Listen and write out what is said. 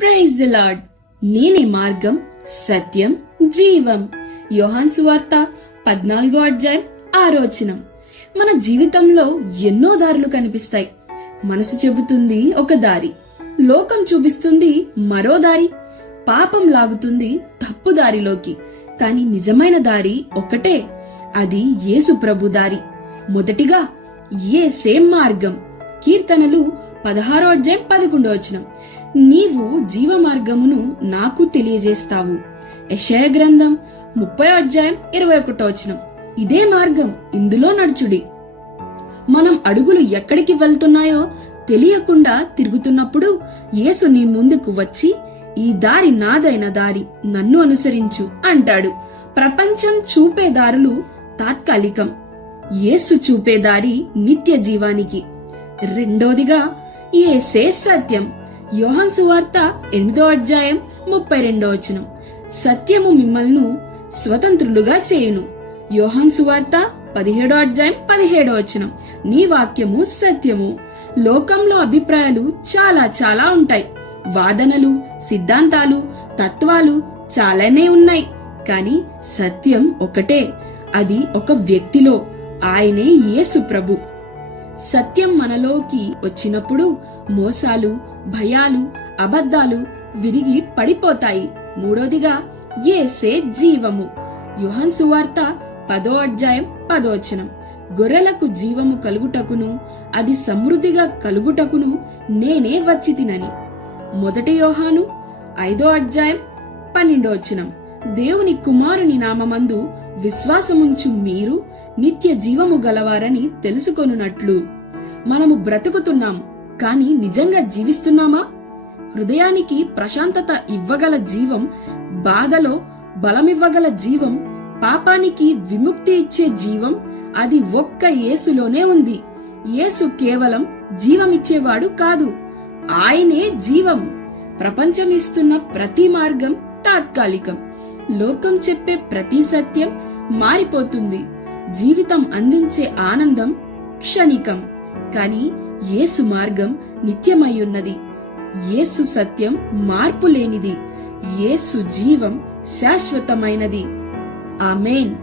Praise the lord నేనే మార్గం సత్యం జీవం. యోహాన్ సువార్త పద్నాలుగో అధ్యాయం ఆరోచనం మన జీవితంలో ఎన్నో దారులు కనిపిస్తాయి. మనసు చెబుతుంది ఒక దారి. లోకం చూపిస్తుంది మరో దారి. పాపం లాగుతుంది తప్పు దారిలోకి. కాని నిజమైన దారి ఒకటే. అది యేసు ప్రభు దారి. మొదటిగా ఏ సేమ్ మార్గం. కీర్తనలు పదహారో అధ్యాయం పదకొండో వచనం. నీవు జీవ మార్గమును నాకు తెలియజేస్తావు. యశయ గ్రంథం ముప్పై అధ్యాయం ఇరవై ఒకటో వచనం. ఇదే మార్గం ఇందులో నడుచుడి. మనం అడుగులు ఎక్కడికి వెళ్తున్నాయో తెలియకుండా తిరుగుతున్నప్పుడు యేసు నీ ముందుకు వచ్చి ఈ దారి నాదైన దారి నన్ను అనుసరించు అంటాడు. ప్రపంచం చూపే దారులు తాత్కాలికం. యేసు చూపే దారి నిత్య జీవానికి. రెండోదిగా ఏసే సత్యం. యోహన్ సువార్త ఎనిమిదో అధ్యాయం ముప్పై రెండో వచనం. సత్యము మిమ్మల్ని స్వతంత్రులుగా చేయును. యోహన్ సువార్త పదిహేడో అధ్యాయం పదిహేడో వచనం. నీ వాక్యము సత్యము. లోకంలో అభిప్రాయాలు చాలా చాలా ఉంటాయి. వాదనలు సిద్ధాంతాలు తత్వాలు చాలానే ఉన్నాయి. కానీ సత్యం ఒకటే. అది ఒక వ్యక్తిలో ఆయనే యేసు ప్రభు. సత్యం మనలోకి వచ్చినప్పుడు మోసాలు భయాలు అబద్ధాలు విరిగి పడిపోతాయి. మూడోదిగా ఏసే జీవము. యుహన్ సువార్త పదో అధ్యాయం పదోచనం గొర్రెలకు జీవము కలుగుటకును అది సమృద్ధిగా కలుగుటకును నేనే వచ్చి తినని మొదటి యోహాను ఐదో అధ్యాయం పన్నెండో వచనం. దేవుని కుమారుని నామమందు విశ్వాసముంచు మీరు నిత్య జీవము గలవారని తెలుసుకొనున్నట్లు. మనము బ్రతుకుతున్నాం కాని నిజంగా జీవిస్తున్నామా? హృదయానికి ప్రశాంతత ఇవ్వగల జీవం బాధలో బలమివ్వగల జీవం పాపానికి విముక్తి ఇచ్చే జీవం అది ఒక్క యేసులోనే ఉంది. యేసు కేవలం జీవమిచ్చేవాడు కాదు ఆయనే జీవం. ప్రపంచం ఇస్తున్న ప్రతి మార్గం తాత్కాలికం. లోకం చెప్పే ప్రతి సత్యం మారిపోతుంది. జీవితం అందించే ఆనందం క్షణికం. కాని యేసు మార్గం నిత్యమయ్యున్నది. యేసు సత్యం మార్పు లేనిది యేసు జీవం శాశ్వతమైనది. ఆమెన్.